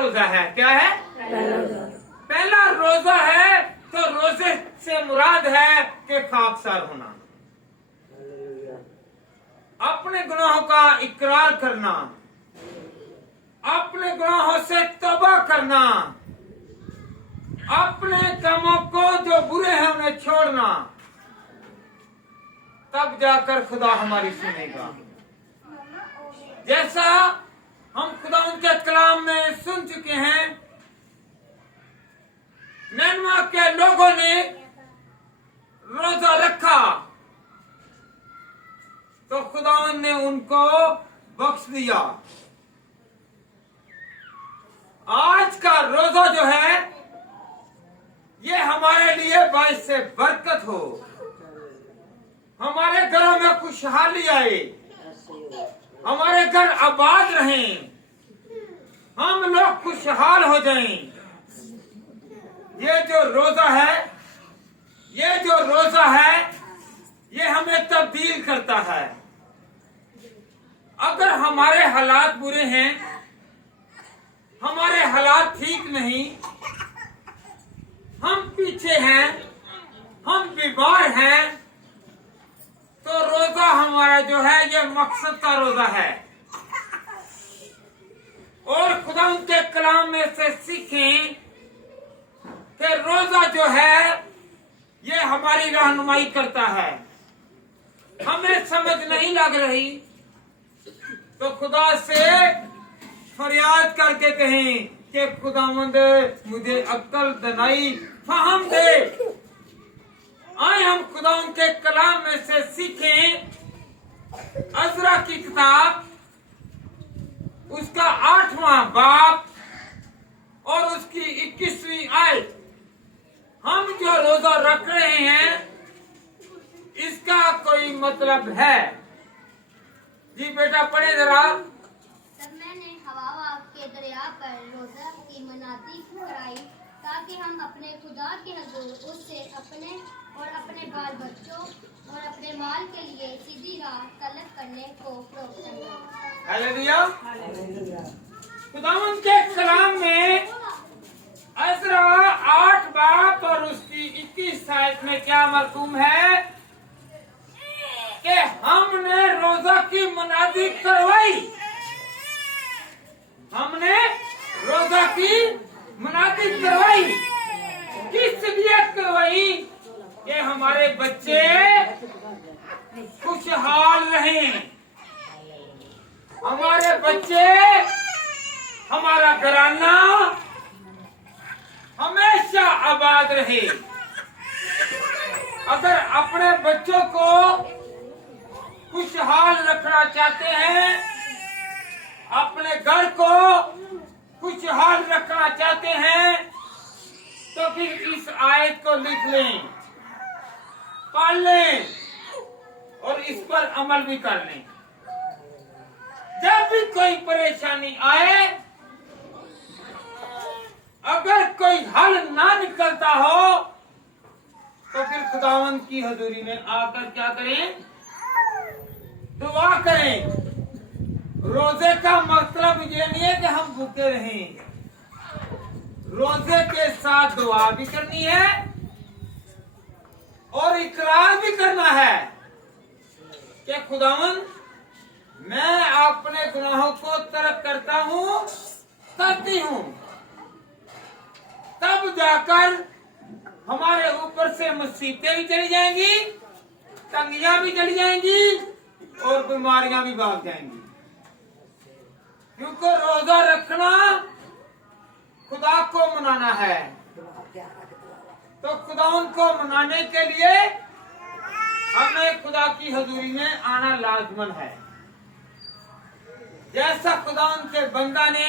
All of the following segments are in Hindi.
रोजा है। क्या है? पहला रोजा है। तो रोजे से मुराद है कि खाकसार होना, अपने गुनाहों का इकरार करना, अपने गुनाहों से तौबा करना, अपने कामों को जो बुरे हैं उन्हें छोड़ना, तब जाकर खुदा हमारी सुनेगा। जैसा हम खुदा उनके कलाम में सुन चुके हैं, निनवा के लोगों ने रोजा रखा तो खुदावन ने उनको बख्श दिया। आज का रोजा जो है ये हमारे लिए बाइस से बरकत हो, हमारे घरों में खुशहाली आए, हमारे घर आबाद रहें, हम लोग खुशहाल हो जाएं। ये जो रोजा है ये हमें तब्दील करता है। अगर हमारे हालात बुरे हैं, हमारे हालात ठीक नहीं, हम पीछे हैं, हम बीमार हैं, तो रोजा हमारा जो है ये मकसद का रोजा है। और खुदा उनके कलाम में से सीखें कि रोजा जो है ये हमारी रहनुमाई करता है। हमें समझ नहीं लग रही तो खुदा से फरियाद करके कहें कि खुदावंद मुझे अक्ल दनाई फहम दे। आए हम खुदा उनके कलाम में से सीखें। अज़रा की किताब उसका 8वां बाब और उसकी 21वीं आयत। हम जो रोजा रख रहे हैं इसका कोई मतलब है। जी बेटा पढ़े जरा। तब मैंने हवा के दरिया पर रोजा की मनाती कराई ताकि हम अपने खुदा के हजूर उससे अपने और अपने बाल बच्चों और अपने माल के लिए सीधी राह तलब करने को प्रोत्साहन करें। हालेलुया। खुदावंद के कलाम में अज़रा 8 बाब और उसकी 21 आयत में क्या मरकूम है कि हमने रोजा की मनादी करवाई। हमने रोजा की मनादी करवाई। किस लिए करवाई? कि हमारे बच्चे खुशहाल रहें, हमारे बच्चे, हमारा घराना हमेशा आबाद रहे। अगर अपने बच्चों को खुशहाल रखना चाहते हैं, अपने घर को खुशहाल रखना चाहते हैं, तो फिर इस आयत को लिख लें, पढ़ लें और इस पर अमल भी कर लें। जब भी कोई परेशानी आए, अगर कोई हल ना निकलता हो तो फिर खुदावंद की हजूरी में आकर क्या करें? दुआ करें। रोजे का मतलब ये नहीं है कि हम भूखे रहें। रोजे के साथ दुआ भी करनी है और इकरार भी करना है कि खुदावंद मैं अपने गुनाहों को तर्क करती हूँ। तब जाकर हमारे ऊपर से मुसीबतें भी चली जाएंगी, तंगियां भी चली जाएंगी और बीमारियां भी भाग जाएंगी। क्योंकि रोजा रखना खुदा को मनाना है, तो खुदा उनको मनाने के लिए हमें खुदा की हजूरी में आना लाजमन है। जैसा खुदा उनके बंदा ने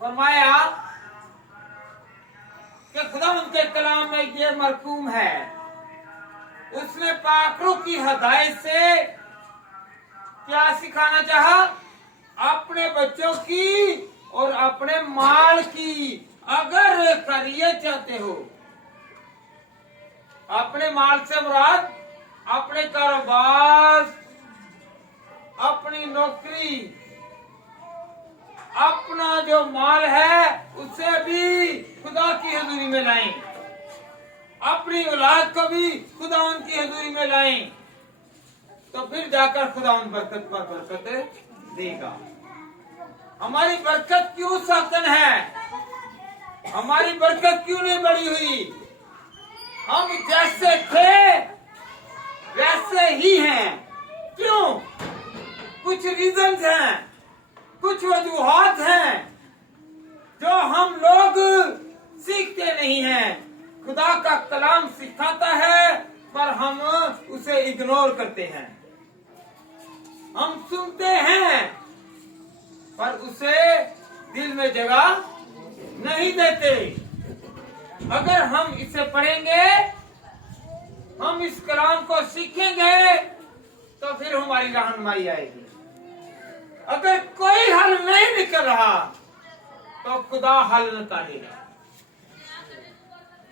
फरमाया कि खुदा उनके कलाम में ये मरकूम है, उसने पाकरों की हदायत से क्या सिखाना चाहा? अपने बच्चों की और अपने माल की अगर खैरियत चाहते हो, अपने माल से मुराद अपने कारोबार, अपनी नौकरी, अपने अपना जो माल है उसे भी खुदा की हजूरी में लाएं, अपनी औलाद को भी खुदा की हजूरी में लाएं, तो फिर जाकर खुदा उन बरकत पर बरकत देगा। हमारी बरकत क्यों साकन है? हमारी बरकत क्यों नहीं बढ़ी हुई? हम जैसे थे वैसे ही हैं। क्यों? कुछ रीजंस हैं, कुछ वजूहात हैं जो हम लोग सीखते नहीं हैं। खुदा का कलाम सिखाता है पर हम उसे इग्नोर करते हैं। हम सुनते हैं पर उसे दिल में जगह नहीं देते। अगर हम इसे पढ़ेंगे, हम इस कलाम को सीखेंगे, तो फिर हमारी रहनुमाई आएगी। अगर कोई हल नहीं निकल रहा तो खुदा हल निकालेगा।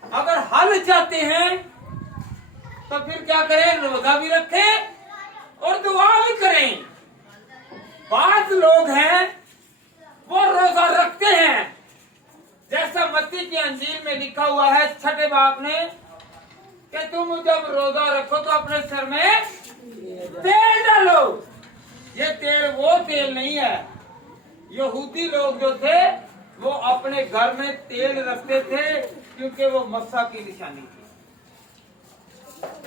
अगर हल चाहते हैं तो फिर क्या करें? रोजा भी रखें और दुआ भी करें। बाद लोग हैं वो रोजा रखते हैं, जैसा मत्ती की अंजील में लिखा हुआ है 6 बाब में कि तुम जब रोजा रखो तो अपने सर में तेल डालो। ये तेल वो तेल नहीं है। यहूदी लोग जो थे वो अपने घर में तेल रखते थे क्योंकि वो मस्सा की निशानी थी।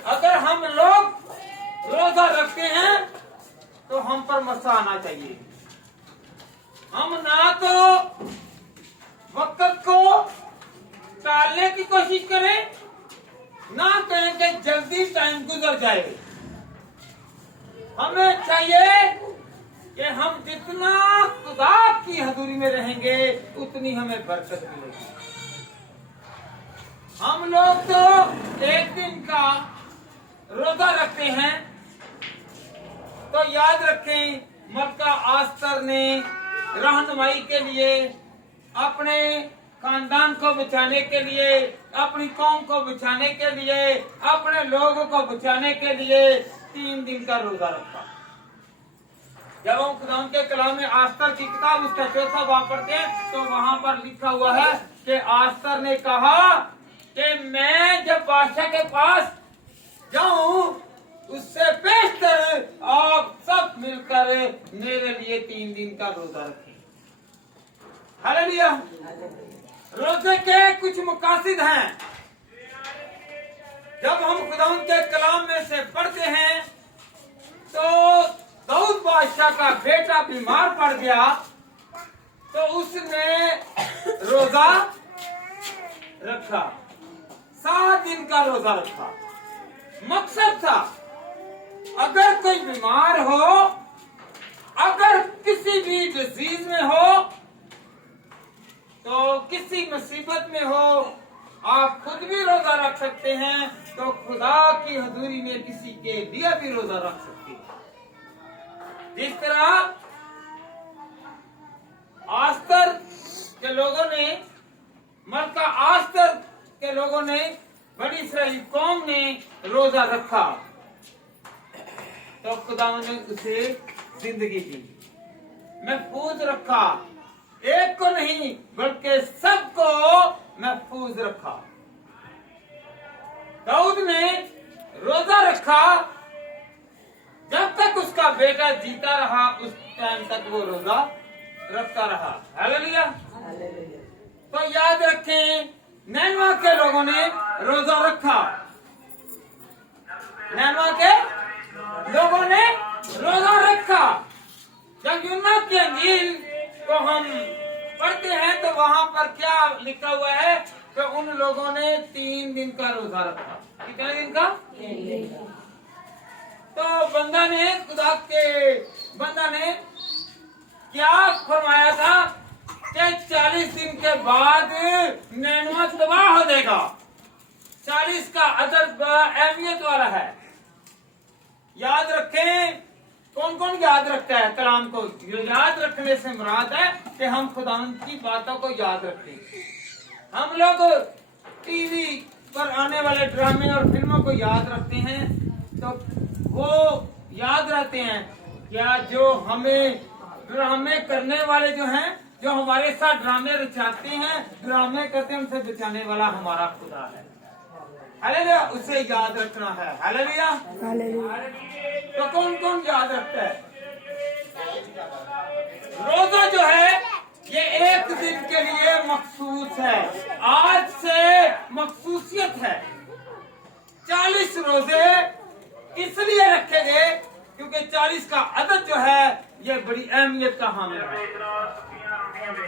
अगर हम लोग रोजा रखते हैं तो हम पर मस्सा आना चाहिए। हम ना तो वक्त को टालने की कोशिश करें, ना कहें कि जल्दी टाइम गुजर जाए। हमें चाहिए कि हम जितना खुदा की हजूरी में रहेंगे उतनी हमें बरकत मिलेगी। हम लोग तो एक दिन का रोजा रखते हैं, तो याद रखें मक्का आस्तर ने रहनुमाई के लिए, अपने खानदान को बचाने के लिए, अपनी कौम को बचाने के लिए, अपने लोगों को बचाने के लिए 3 दिन का रोजा रखा। जब हम खुदा के कलाम में आस्तर की किताब उसका 4था बाब पढ़ते हैं तो वहां पर लिखा हुआ है कि आस्तर ने कहा कि मैं जब बादशाह के पास जाऊं उससे बेहतर आप सब मिलकर मेरे लिए 3 दिन का रोजा रखें। हालेलुया। रोजे के कुछ मकासद हैं। जब हम खुदा के कलाम में से पढ़ते हैं तो दाऊद बादशाह का बेटा बीमार पड़ गया तो उसने रोजा रखा, 7 दिन का रोजा रखा। मकसद था अगर कोई बीमार हो, अगर किसी भी डिजीज में हो, तो किसी मुसीबत में हो, आप खुद भी रोजा रख सकते हैं, तो खुदा की हजूरी में किसी के लिए भी रोजा रख सकते हैं। जिस तरह आस्तर के लोगों ने, मक्का आस्तर के लोगों ने, बड़ी इस्राएली कौम ने रोजा रखा तो खुदा ने उसे जिंदगी दी, महफूज रखा। एक को नहीं बल्कि सबको महफूज रखा। दाऊद ने रोजा रखा, जब तक उसका बेटा जीता रहा उस टाइम तक वो रोजा रखता रहा। हालेलुया। तो याद रखें नैनवा के लोगों ने रोजा रखा, नैनवा के लोगों ने रोजा रखा। जब यूहन्ना की अंजील को हम पढ़ते हैं तो वहां पर क्या लिखा हुआ है कि उन लोगों ने 3 दिन का रोजा रखा। कितने दिन का? तो बंदा ने, खुदा के बंदा ने क्या फरमाया था कि 40 दिन के बाद नैनवा तबाह हो जाएगा। 40 का अदद अहमियत वाला है। याद रखें, कौन कौन याद रखता है कलाम को? याद रखने से मुराद है कि हम खुदा की बातों को याद रखें। हम लोग टीवी पर आने वाले ड्रामे और फिल्मों को याद रखते हैं तो वो याद रहते हैं क्या? जो हमें ड्रामे करने वाले जो हैं जो हमारे साथ ड्रामे रचाते हैं, ड्रामे करते हैं, उनसे बचाने वाला हमारा खुदा है। हालेलुया, उसे याद रखना है। हालेलुया। तो कौन कौन याद रखता है? रोजा जो है ये एक दिन के लिए मखसूस है, आज से मखसूसियत है। 40 रोजे इसलिए रखे गए क्योंकि 40 का अदद जो है ये बड़ी अहमियत का हामिल है।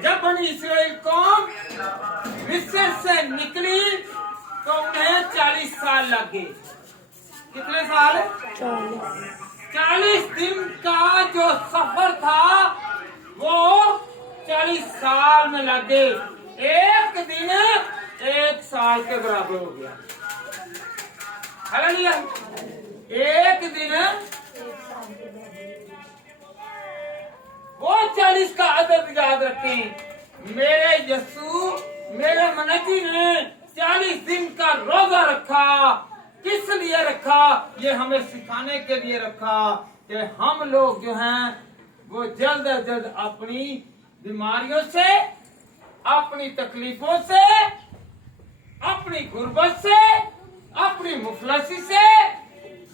जब बनी इस्राएल कौम मिस्र से निकली तो उन्हें 40 साल लग गए। कितने साल? 40 दिन का जो सफर था वो 40 साल में लग गए। एक दिन 1 साल के बराबर हो गया। हालेलुया। एक दिन वो 40 का अदद याद रखें। मेरे यस्सु मेरे मनजी ने 40 दिन का रोजा रखा। किस लिए रखा? ये हमें सिखाने के लिए रखा कि हम लोग जो हैं वो जल्द से जल्द अपनी बीमारियों से, अपनी तकलीफों से, अपनी गुर्बत से, अपनी मुफलसी से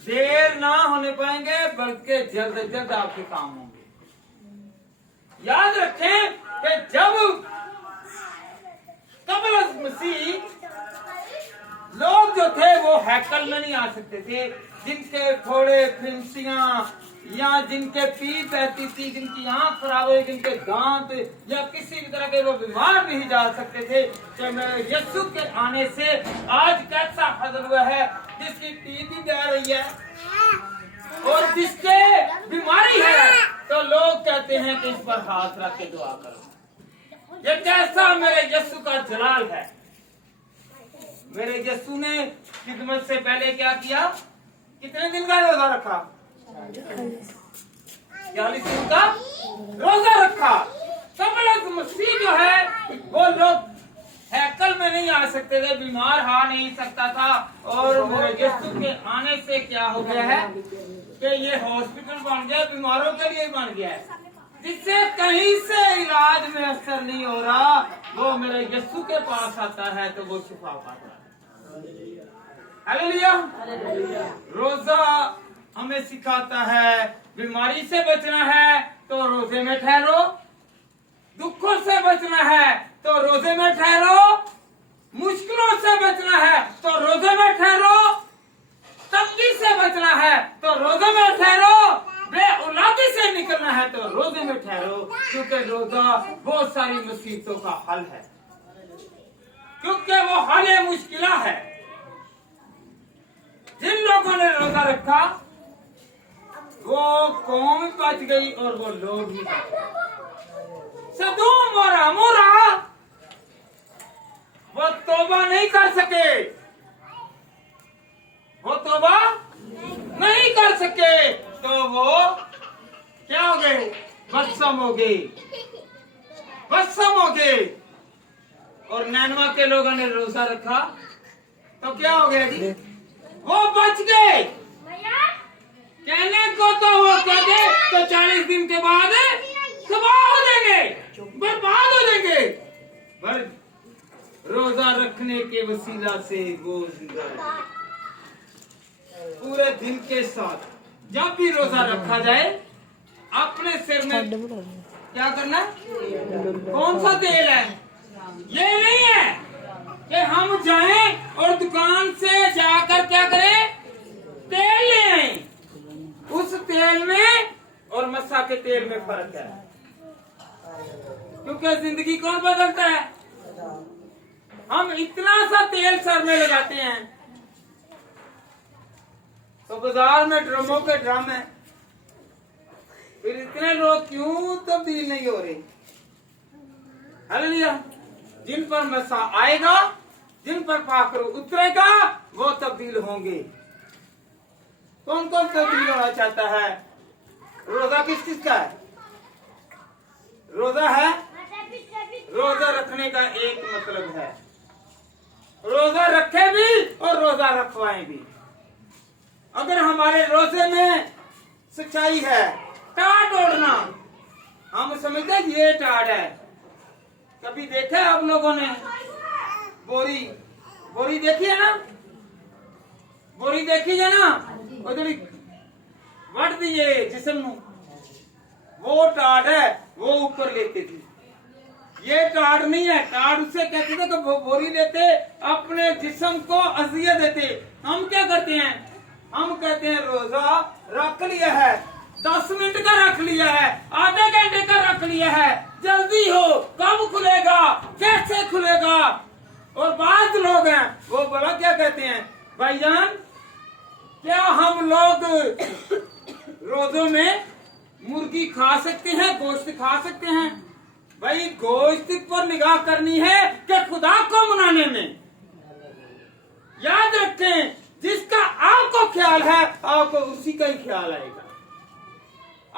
देर ना होने पाएंगे, बल्कि जल्द से जल्द आपके काम होंगे। याद रखें कि जब कबल मसीह लोग जो थे वो हैकल में नहीं आ सकते थे, जिनके फोड़े फिंसियां या जिनके पीठ बहती थी, जिनकी आंख खराब हुई, जिनके दांत या किसी भी तरह के वो बीमार नहीं जा सकते थे। कि मेरे यीशु के आने से आज कैसा फजल हुआ है, जिसकी पीठ भी बह रही है और जिसके बीमारी है, तो लोग कहते हैं कि इस पर हाथ रख के दुआ करो। ये कैसा मेरे यीशु का जलाल है। मेरे यीशु ने खिदमत से पहले क्या किया? कितने दिन का रोजा रखा? 40 दिन का रोजा रखा। कबल मसीह जो है वो लोग हैकल में नहीं आ सकते थे, बीमार आ नहीं सकता था। और मेरे यीशु के आने से क्या हो गया है कि ये हॉस्पिटल बन गया, बीमारों के लिए बन गया है, जिससे कहीं से इलाज में असर नहीं हो रहा। वो मेरे यीशु के पास आता है तो वो शिफा पाता है। हालेलुया। रोजा हमें सिखाता है बीमारी से बचना है तो रोजे में ठहरो, दुखों से बचना है तो रोजे में ठहरो, मुश्किलों से बचना है तो रोजे में ठहरो, तंगी से बचना है तो रोजे में ठहरो, बेऔलादी से निकलना है तो रोजे में ठहरो। क्योंकि रोजा बहुत सारी मुसीबतों का हल है, क्योंकि वो हल मुश्किल है। जिन लोगों ने रोजा रखा वो कौम बच गई और वो लोग भी बच गए। सदोम और अमोरा वो तौबा नहीं कर सके, वो तौबा नहीं कर सके, तो वो क्या हो गए? बदसम हो गए, बदसम हो गए। और नैनवा के लोगों ने रोजा रखा तो क्या हो गया जी? वो बच गए। कहने को तो वो कहते तो 40 दिन के बाद तबाह हो जाएंगे, बर्बाद हो जाएंगे, पर रोजा रखने के वसीला से वो जिंदा रहे। पूरे दिन के साथ जब भी रोजा रखा जाए अपने सिर में क्या करना है? कौन सा तेल है? ये नहीं है कि हम जाएं और दुकान से जाकर क्या करें? तेल ले आए। उस तेल में और मस्सा के तेल में फर्क है, क्योंकि जिंदगी कौन बदलता है? हम इतना सा तेल सर में लगाते हैं तो बाजार में ड्रमों के ड्रम है, फिर इतने लोग क्यों तब्दील नहीं हो रहे? हालेलुया। जिन पर मसा आएगा, जिन पर पाकर उतरेगा, वो तब्दील होंगे। कौन कौन तब्दील होना चाहता है? रोजा किस किस का है? रोजा है, रोजा रखने का एक मतलब है रोजा रखे भी और रोजा रखवाएं भी। अगर हमारे रोजे में सच्चाई है, टाट ओढ़ना, हम समझते हैं ये टाट है, कभी देखा है आप लोगों ने बोरी? बोरी देखी है ना? बोरी देखी है ना? उधर वट दिए जिसम नु, वो टाड़ है, वो ऊपर लेते थे। ये टाड़ नहीं है, टाड़ उससे कहते थे कि वो बोरी लेते अपने जिस्म को अजियत देते। हम क्या करते हैं? हम कहते हैं रोजा रख लिया है, 10 मिनट का रख लिया है, आधे घंटे का रख लिया है, जल्दी हो, कब खुलेगा, कैसे खुलेगा। और बाद लोग हैं वो बड़ा क्या कहते हैं, भाईजान क्या हम लोग रोजों में मुर्गी खा सकते हैं, गोश्त खा सकते हैं? भाई गोश्त पर निगाह करनी है कि खुदा को मनाने में। याद रखें, जिसका आपको ख्याल है आपको उसी का ही ख्याल आएगा।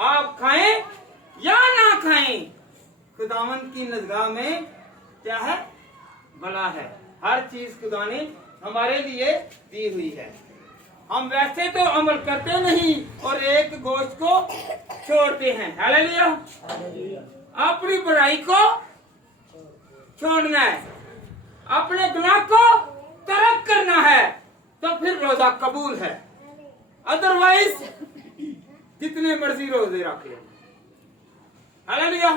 आप खाएं या ना खाएं, खुदावंद की निगाह में क्या है, भला है। हर चीज खुदा ने हमारे लिए दी हुई है। हम वैसे तो अमल करते नहीं और एक गोश्त को छोड़ते हैं। हालेलुया। अपनी बुराई को छोड़ना है, अपने गुनाह को तर्क करना है, तो फिर रोजा कबूल है। अदरवाइज जितने मर्जी रोजे रखे। हालेलुया।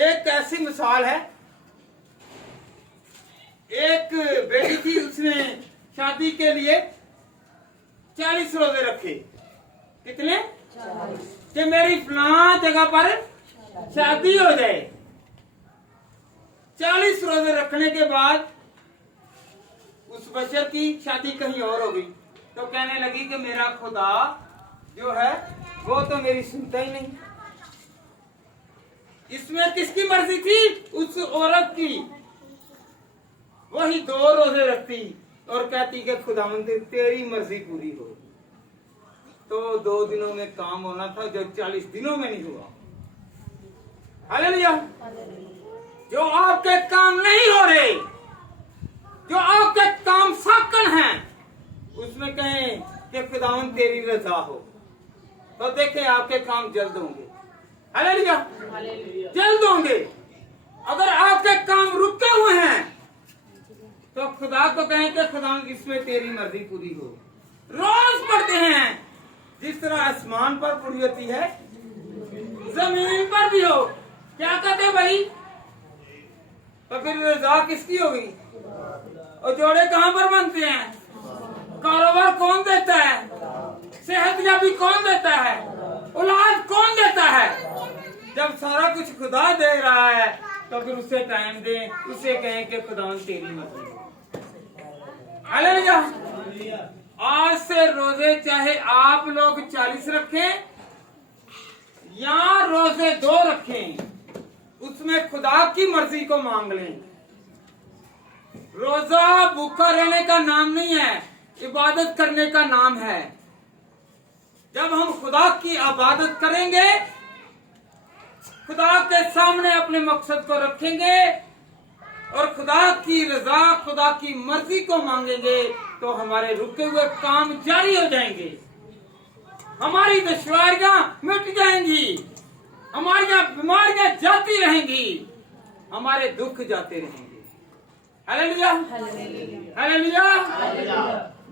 एक ऐसी मिसाल है, एक बेटी थी, उसने शादी के लिए 40 रोजे रखे। कितने? कि मेरी फलां जगह पर शादी हो जाए। 40 रोजे रखने के बाद उस बच्चे की शादी कहीं और हो गई, तो कहने लगी कि मेरा खुदा जो है वो तो मेरी सुनता ही नहीं। इसमें किसकी मर्जी थी? उस औरत की। वही 2 रोजे रखती और कहती कि खुदावंद तेरी मर्जी पूरी हो। तो 2 दिनों में काम होना था जो 40 दिनों में नहीं हुआ। हालेलुया। जो आपके काम नहीं हो रहे, जो आपके काम साकन हैं, उसमें कहें कि खुदावंद तेरी रजा हो, तो देखें आपके काम जल्द होंगे। हालेलुया। जल्द होंगे। अगर आपके काम रुके हुए हैं तो खुदा को कहें कि खुदा इसमें तेरी मर्जी पूरी हो। रोज पढ़ते हैं, जिस तरह आसमान पर पूरी होती है जमीन पर भी हो। क्या कहते भाई? तो फिर रजा किसकी होगी? और जोड़े कहाँ पर बनते हैं? कारोबार कौन देता है? सेहतयाबी कौन देता है? औलाद कौन देता है? जब सारा कुछ खुदा दे रहा है तो फिर उसे टाइम दें, उसे कहें कि खुदा तेरी मर्जी। हालेलुया। आज से रोजे चाहे आप लोग 40 रखें या रोजे 2 रखें, उसमें खुदा की मर्जी को मांग लें। रोजा भूखा रहने का नाम नहीं है, इबादत करने का नाम है। जब हम खुदा की इबादत करेंगे, खुदा के सामने अपने मकसद को रखेंगे और खुदा की रजा, खुदा की मर्जी को मांगेंगे, तो हमारे रुके हुए काम जारी हो जाएंगे, हमारी दुश्वारियां मिट जाएंगी, हमारी बीमारियां जाती रहेंगी, हमारे दुख जाते रहेंगे। हालेलुया। हालेलुया।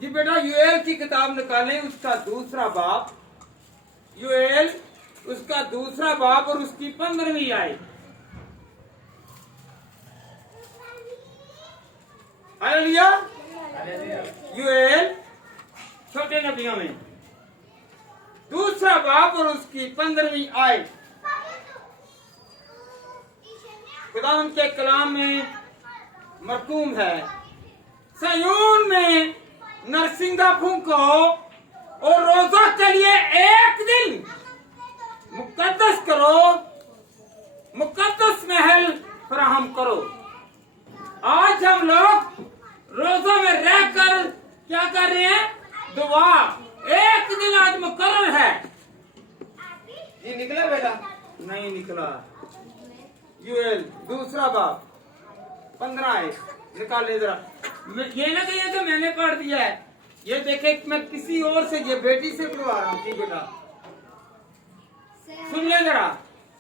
जी बेटा, यूएल की किताब निकालें, उसका 2 बाब, यूएल उसका 2 बाब और उसकी 15वीं आयत। हालेलुया। यूएल छोटे नबियों में 2 बाब और उसकी 15वीं आयत। खुदा उनके कलाम में मरकूम है, सयून में नरसिंगा फूंको और रोजा के लिए एक दिन मुकद्दस करो, मुकद्दस महल फराहम करो। आज हम लोग रोजा में रहकर क्या कर रहे हैं? दुआ। एक दिन आज मुकर्रर है। ये निकला बेटा? नहीं निकला। यूएल 2 बाब 15 है, निकाले जरा। ये ना कहिए कि मैंने पढ़ दिया है, ये देखे मैं किसी और से, ये बेटी से पढ़वा रहा हूँ। ठीक बेटा, सुन ले जरा।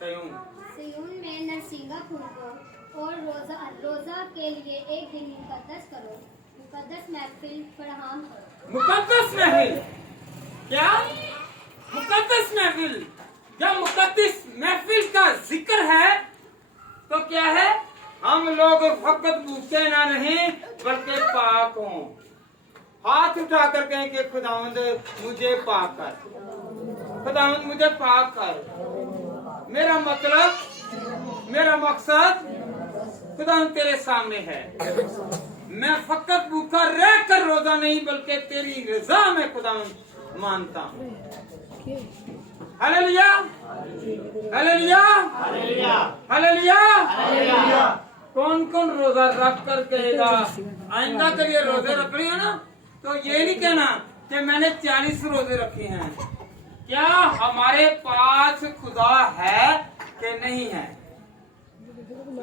सयून में सींगा फूंको और रोजा के लिए एक दिन मुकद्दस करो, मुकद्दस महफिल फराहम करो। मुकद्दस महफिल क्या? मुकद्दस महफिल। जब मुकद्दस महफिल का जिक्र है तो क्या है? हम लोग फकत भूखे ना रहें बल्कि पाक हों। हाथ उठाकर कहें कि खुदावंद मुझे पाक कर, खुदावंद मुझे पाक कर। मेरा मतलब, मेरा मकसद खुदावंद तेरे सामने है। मैं फकत भूखा रहकर रोजा नहीं बल्कि तेरी रजा में खुदावंद मानता हूँ। Hallelujah, hallelujah, hallelujah. कौन कौन रोजा रख कर कहेगा आइंदा करिए रोजे रख रही है ना, तो ये नहीं कहना कि मैंने 40 रोजे रखे हैं। क्या हमारे पास खुदा है कि नहीं है?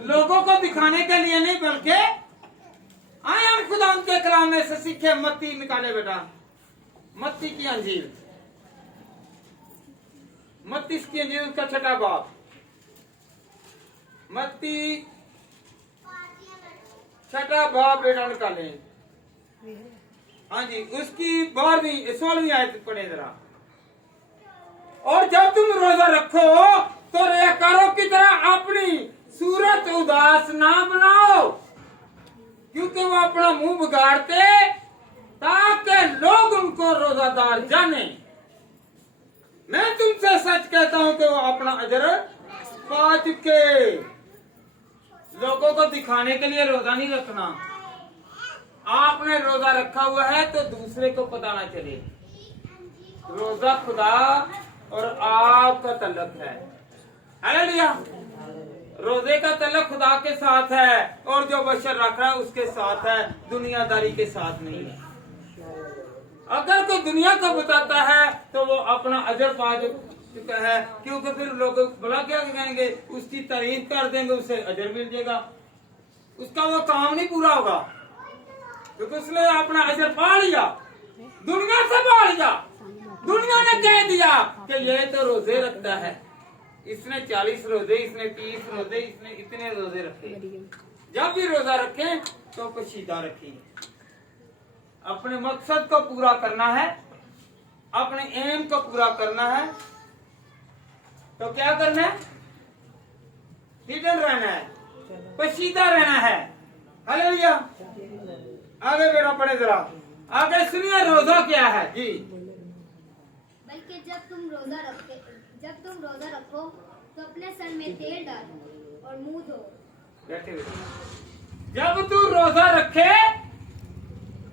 लोगों को दिखाने के लिए नहीं बल्कि आए हम खुदा उनके कलाम में से सीखे। मत्ती निकाले बेटा, मत्ती की अंजील, मत्ती की अंजील उसका 6वां बाब, मत्ती 6वां बाब बेटा निकाले। हाँ जी, उसकी 12वीं 16वीं आयत पढ़े जरा। और जब तुम रोजा रखो तो रियाकारों की तरह अपनी सूरत उदास ना बनाओ, क्योंकि वो अपना मुंह बिगाड़ते ताकि लोग उनको रोजादार जाने। मैं तुमसे सच कहता हूं कि वो अपना अजर पा चुके। लोगों को दिखाने के लिए रोजा नहीं रखना। आपने रोजा रखा हुआ है तो दूसरे को पता ना चले। रोजा खुदा और आपका तल्लक है। हालेलुया। रोजे का तल्लक खुदा के साथ है और जो बशर रख रहा है उसके साथ है, दुनियादारी के साथ नहीं है। अगर कोई दुनिया को बताता है तो वो अपना अजर पा चुका है, क्योंकि फिर लोग भला क्या कहेंगे, उसकी तारीफ कर देंगे, उसे अजर मिल जाएगा, उसका वो काम नहीं पूरा होगा, क्योंकि उसने अपना अजर पा लिया, दुनिया से पा लिया। दुनिया ने कह दिया कि ये तो रोजे रखता है, इसने 40 रोजे, इसने 30 रोजे, इसने इतने रोजे रखे। जब भी रोजा रखें तो कशीदा रखें। अपने मकसद को पूरा करना है, अपने एम को पूरा करना है, तो क्या करना है? हिडन रहना है, कशीदा रहना है। हालेलुया। आगे बेटा पढ़े जरा, आगे सुनिए रोजा क्या है जी। बल्कि जब तुम रोजा रखो तो अपने सर में तेल डालो और मुंह धो। बैठे। जब तू रोजा रखे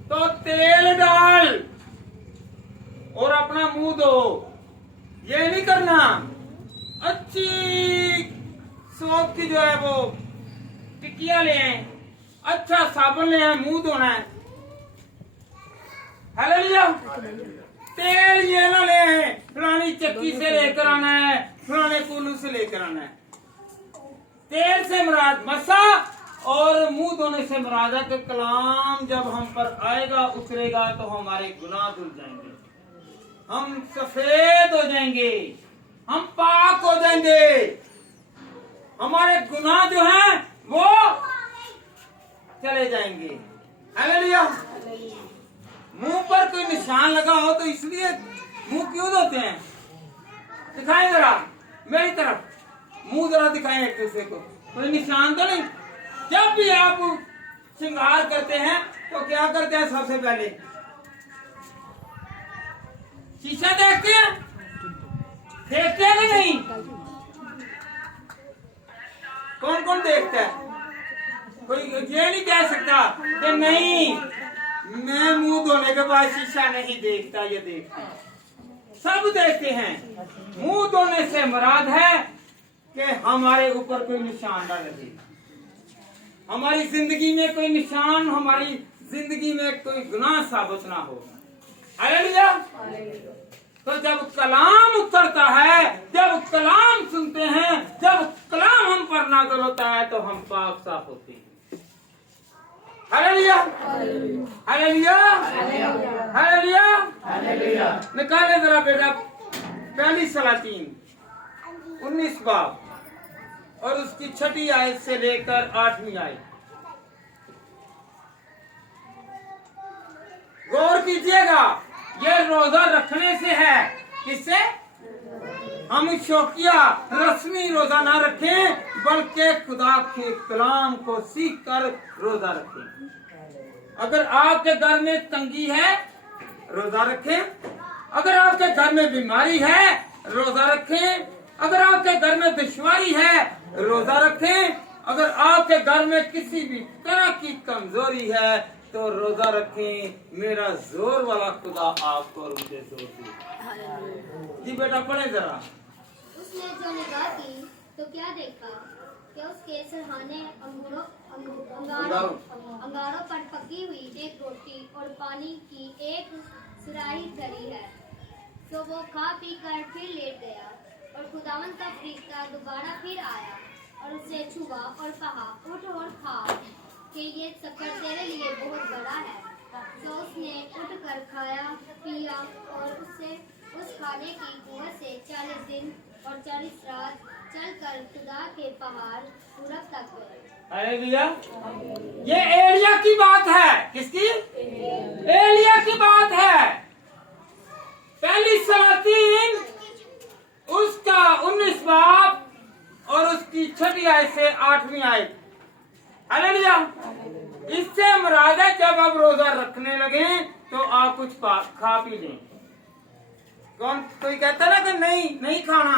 तो तेल डाल और अपना मुंह धो। ये नहीं करना अच्छी सोप की जो है वो टिकिया ले आए, अच्छा साबुन ले आए, मुंह धोना है। हालेलुया। तेल ये ना ले आए, फलानी चक्की से लेकर आना है, फलाने कुल्लू से लेकर आना है। तेल से मुराद मसा और मुंह धोने से मुराद है कि कलाम जब हम पर आएगा उतरेगा तो हमारे गुनाह धुल जाएंगे, हम सफेद हो जाएंगे, हम पाक हो जाएंगे, हमारे गुनाह जो हैं वो चले जाएंगे। हालेलुया। मुंह पर कोई निशान लगा हो तो इसलिए मुंह क्यों धोते हैं? दिखाएं जरा मेरी तरफ, मुंह जरा दिखाएं एक दूसरे को, कोई निशान तो नहीं। जब भी आप श्रृंगार करते हैं तो क्या करते हैं? सबसे पहले शीशा देखते हैं, देखते हैं कि नहीं? कौन कौन देखता है? कोई ये नहीं कह सकता कि नहीं मैं मुंह धोने के बाद शीशा नहीं देखता। ये देखते हैं, सब देखते हैं। मुंह धोने से मुराद है कि हमारे ऊपर कोई निशान न लगे, हमारी जिंदगी में कोई निशान, हमारी जिंदगी में कोई गुनाह साबित ना हो। हालेलुया। तो जब कलाम उतरता है, जब कलाम सुनते हैं, जब कलाम हम पर नाज़िल होता है तो हम पाक साफ होते हैं। Hallelujah, hallelujah, hallelujah. निकाले जरा बेटा पहली सलातीन 19 बाब, और उसकी 6ठी आयत से लेकर 8वीं आयत। गौर कीजिएगा, ये रोजा रखने से है। किससे? हम शौकिया रस्मी रोजा ना रखें, बल्कि खुदा के कलाम को सीख कर रोजा रखें। अगर आपके घर में तंगी है, रोजा रखें। अगर आपके घर में बीमारी है, रोजा रखें। अगर आपके घर में दुश्वारी है, रोजा रखें। अगर आपके घर में किसी भी तरह की कमजोरी है तो रोजा रखें। मेरा जोर वाला खुदा आपको और मुझे जोर दे। जी बेटा पढ़े जरा। उसने जो निगाह की तो क्या देखा कि उसके सिरहाने अंगारों पर पकी हुई एक रोटी और पानी की एक सुराही धरी है। तो वो खा पी कर फिर लेट गया और खुदावंद का फरिश्ता दोबारा फिर आया और उसे छुआ और कहा, उठ और खा कि ये सफर तेरे लिए बहुत बड़ा है। तो उसने उठकर खाया पिया और उससे उस खाने की कुवत से 40 दिन और 40 रात चलकर खुदा के पहाड़ पूरब तक गए। हालेलुया। ये एलिया की बात है। किसकी? एलिया की बात है। पहली सलातीन उसका 19 बाब और उसकी 6ठी आयत से 8वीं आयत। हालेलुया। इससे मुराद है जब आप रोजा रखने लगे तो आप कुछ खा पी लें। कौन कोई कहता ना कि नहीं खाना।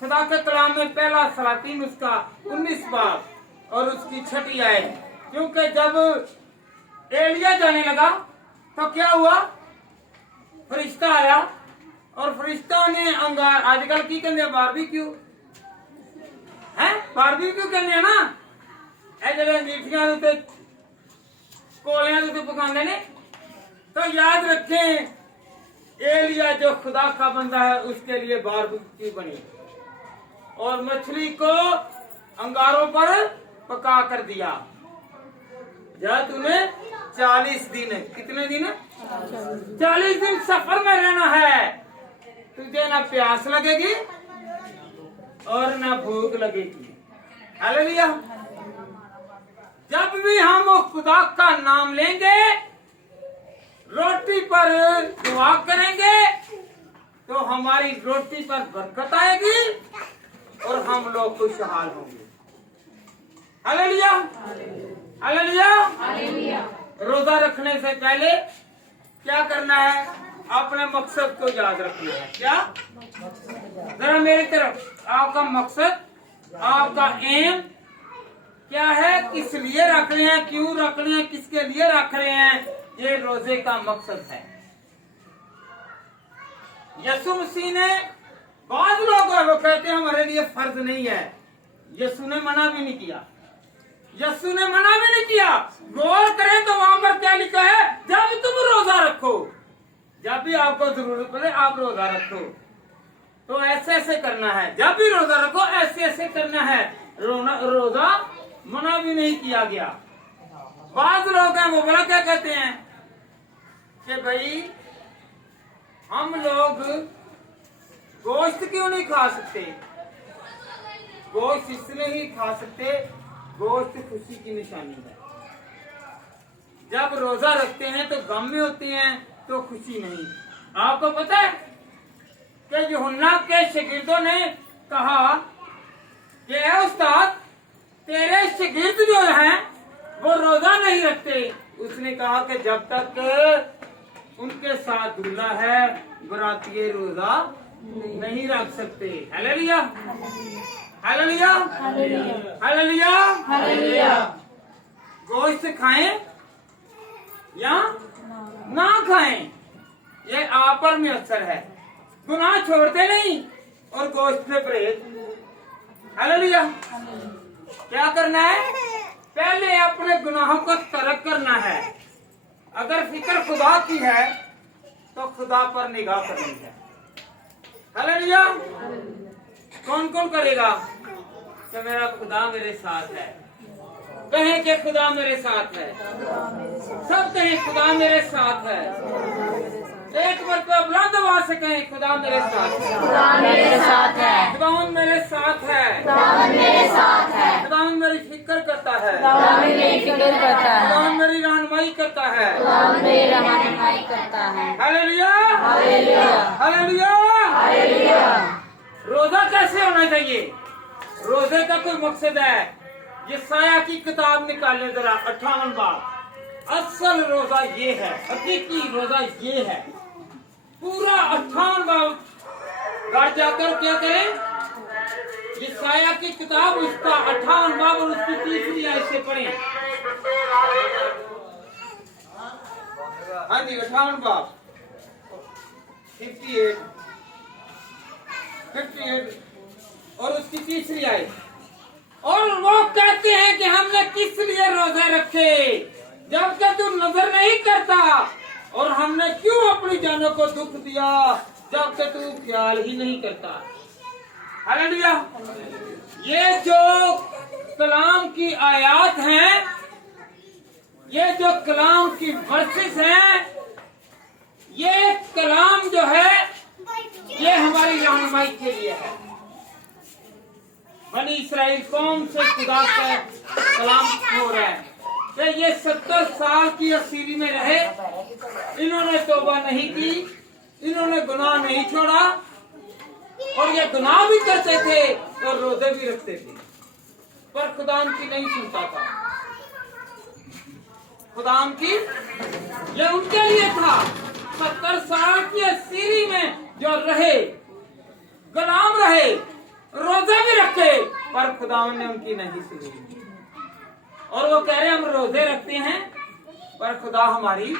खुदा के कलाम में पहला सलातीन उसका 19 बाब और उसकी 6ठी आयत। क्योंकि जब एलिया जाने लगा तो क्या हुआ? फरिश्ता आया और फरिश्ता ने अंगार, आजकल की कहते बारबीक्यू है, बारबीक्यू कहते ना, जरा मीठियां कोलियां पकाने ने। तो याद रखें, एलिया जो खुदा का बंदा है उसके लिए बारबीक्यू बनी और मछली को अंगारों पर पका कर दिया। जब तुम्हें 40 दिन, कितने दिन? 40 दिन सफर में रहना है। तुझे ना प्यास लगेगी और ना भूख लगेगी। हालेलुया। जब भी हम खुदा का नाम लेंगे, रोटी पर दुआ करेंगे तो हमारी रोटी पर बरकत आएगी और हम लोग खुशहाल होंगे। हालेलुया। हालेलुया। हालेलुया। रोजा रखने से पहले क्या करना है? अपने मकसद को याद रखना है। क्या? जरा मेरी तरफ। आपका मकसद, आपका एम क्या है? किस लिए रख रहे हैं? क्यों रख रहे हैं? किसके लिए रख रहे हैं? ये रोजे का मकसद है। यीशु मसीह ने, बाद लोग वो कहते हैं हमारे लिए फर्ज नहीं है। यीशु ने मना भी नहीं किया। यीशु ने मना भी नहीं किया। गौर करें तो वहां पर क्या लिखा है? जब तुम रोजा रखो, जब भी आपको जरूरत पड़े आप रोजा रखो तो ऐसे ऐसे करना है। जब भी रोजा रखो ऐसे ऐसे करना है। रोजा मना भी नहीं किया गया। बाद लोग हैं वो बड़ा क्या कहते हैं कि भाई हम लोग गोश्त क्यों नहीं खा सकते? गोश्त इसलिए नहीं खा सकते, गोश्त खुशी की निशानी है। जब रोजा रखते हैं तो गम में होते हैं तो खुशी नहीं। आपको पता है कि यूहन्ना के शागिर्दों ने कहा कि ऐ उस्ताद, तेरे शागिर्द जो हैं वो रोजा नहीं रखते। उसने कहा कि जब तक उनके साथ दूल्हा है बराती रोजा नहीं रख सकते। हालेलुया। हालेलुया। हालेलुया। हालेलुया। गोश्त खाएं या ना खाएं, ये आप पर मुयस्सर है। गुनाह छोड़ते नहीं और गोश्त से परहेज। हालेलुया। क्या करना है? पहले अपने गुनाहों को तर्क करना है। अगर फिक्र खुदा की है तो खुदा पर निगाह करनी है। हालेलुया। कौन कौन करेगा कि मेरा खुदा मेरे साथ है? कहें कि खुदा मेरे साथ है। सब कहें खुदा मेरे साथ है। एक मरतबा बुलंद आवाज से कहें खुदा मेरे साथ है। खुदा मेरे साथ है। खुदा मेरे साथ है। खुदा मेरे साथ फिक्र करता है, खुदा मेरी फिक्र करता है, खुदा मेरी रहनुमाई करता है। खुदा मेरी रहनुमाई करता है। Hallelujah, hallelujah, hallelujah. हालेलुया। रोजा कैसे होना चाहिए? रोजे का कोई मकसद है। यशायाह की किताब निकाले जरा 58 बार। असल रोजा ये है, हकीकी रोजा ये है। पूरा 58 बार घर जाकर क्या करें? यशायाह की किताब उसका 58 बाब और उसकी 3री आयत से पढ़ें। हाँ जी, 58 बाब 58 और उसकी 3री आयत। और वो कहते हैं कि हमने किस लिए रोजे रखे जबकि तू नजर नहीं करता, और हमने क्यों अपनी जानों को दुख दिया जबकि तू ख्याल ही नहीं करता। हालेलुया। ये जो कलाम की आयत हैं, ये जो कलाम की वर्सेस हैं, ये कलाम जो है ये हमारी रहनुमाई के लिए है। बनी इस्राएल कौम से खुदा का कलाम हो रहा है कि ये 70 साल की असीरी में रहे, इन्होंने तौबा नहीं की, इन्होंने गुनाह नहीं छोड़ा, और ये गुनाह भी करते थे और रोजे भी रखते थे, पर खुदा की नहीं सुनता था। खुदा की ये उनके लिए था। 70 साल की असीरी में जो रहे, गुलाम रहे, रोजे भी रखे, पर खुदा ने उनकी नहीं सुनी। और वो कह रहे हम रोजे रखते हैं पर खुदा हमारी,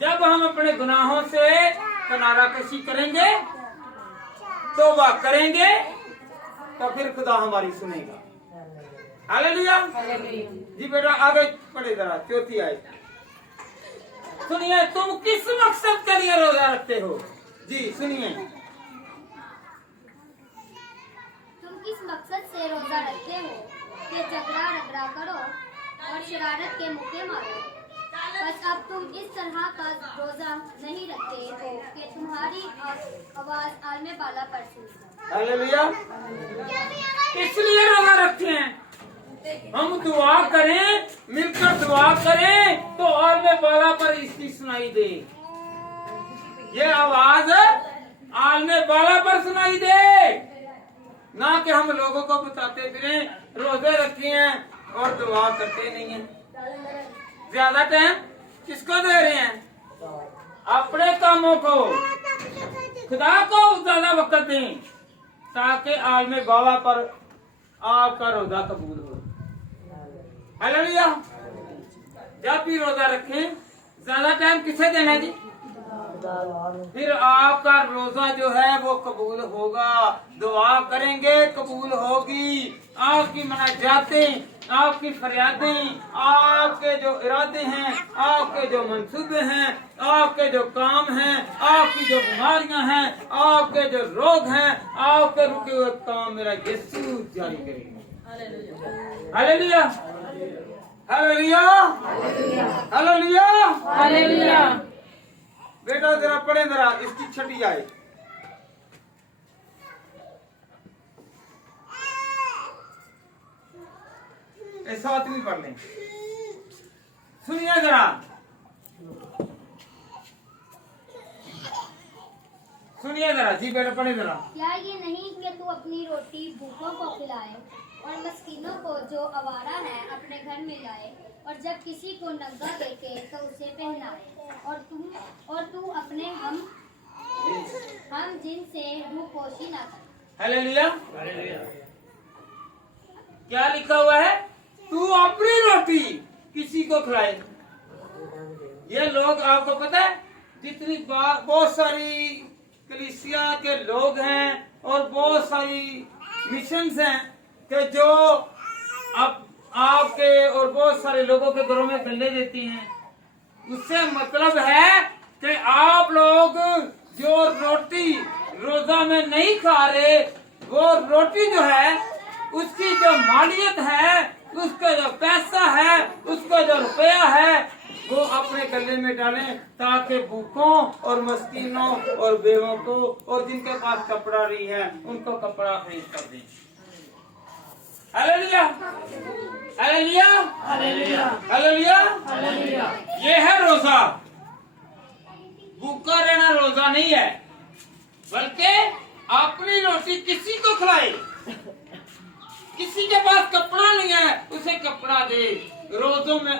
जब हम अपने गुनाहों से किनारा कशी करेंगे, तौबा करेंगे, तो फिर खुदा हमारी सुनेगा। हालेलुया। जी बेटा आगे पढ़े जरा 4थी आयत। सुनिए, तुम किस मकसद के लिए रोजा रखते हो? जी सुनिए। तुम किस मकसद से रोजा रखते हो कि झगड़ा रगड़ा करो और शरारत के मुक्के मारो? बस अब तुम इस तरह का रोजा नहीं रखते हो कि तुम्हारी आवाज आलमे बाला पर सूझे। हालेलुया। इसलिए रोजा रखते हैं हम दुआ करें, मिलकर दुआ करें तो आलमे बाला पर इसकी सुनाई दे, ये आवाज आलमे बाला पर सुनाई दे, ना कि हम लोगों को बताते फिरें रोजे रखे हैं और दुआ करते नहीं हैं। ज्यादा टाइम किसको दे रहे हैं? अपने कामों को। खुदा को ज्यादा वक्त दें ताकि आलमे बाला पर आपका रोजा कबूल हो। हालेलुया। जब भी रोजा रखें ज्यादा टाइम किसे देना है जी? फिर आपका रोजा जो है वो कबूल होगा। दुआ करेंगे कबूल होगी। आपकी मनाजातें, आपकी फरियादें, आपके जो इरादे हैं, आपके जो मंसूबे हैं, आपके जो काम हैं, आपकी जो बीमारियां हैं, आपके जो रोग हैं, आपके रुके हुए काम मेरा यीशु जारी करेगा। Hallelujah, hallelujah, hallelujah, hallelujah. बेटा जरा पढ़े जरा इसकी 6ठी आयत। ऐसा आदमी पढ़ लें। सुनिए जरा, सुनिए जरा। जी बेटा पढ़े जरा। क्या ये नहीं कि तू अपनी रोटी भूखों को खिलाए और मस्कीनों को जो आवारा है अपने घर में लाए, और जब किसी को नंगा देखे तो उसे पहनाए, और तू अपने हम जिनसे रूपोशी न कर। हालेलुया। क्या लिखा हुआ है? तू अपनी रोटी किसी को खिलाए। ये लोग आपको पता है जितनी बहुत सारी कलीसिया के लोग हैं और बहुत सारी मिशंस हैं कि जो अब आपके और बहुत सारे लोगों के घरों में गले देती हैं। उससे मतलब है कि आप लोग जो रोटी रोजा में नहीं खा रहे, वो रोटी जो है उसकी जो मालियत है, उसका जो पैसा है, उसका जो रुपया है, वो अपने गले में डालें ताकि भूखों और मस्कीनों और बेवों को और जिनके पास कपड़ा नहीं है उनको कपड़ा खरीद कर दें। Hallelujah. Hallelujah hallelujah hallelujah. Hallelujah. ये है रोजा। भूखा रहना रोजा नहीं है, बल्कि अपनी रोटी किसी को खिलाए। किसी के पास कपड़ा नहीं है, उसे कपड़ा दे। रोजों में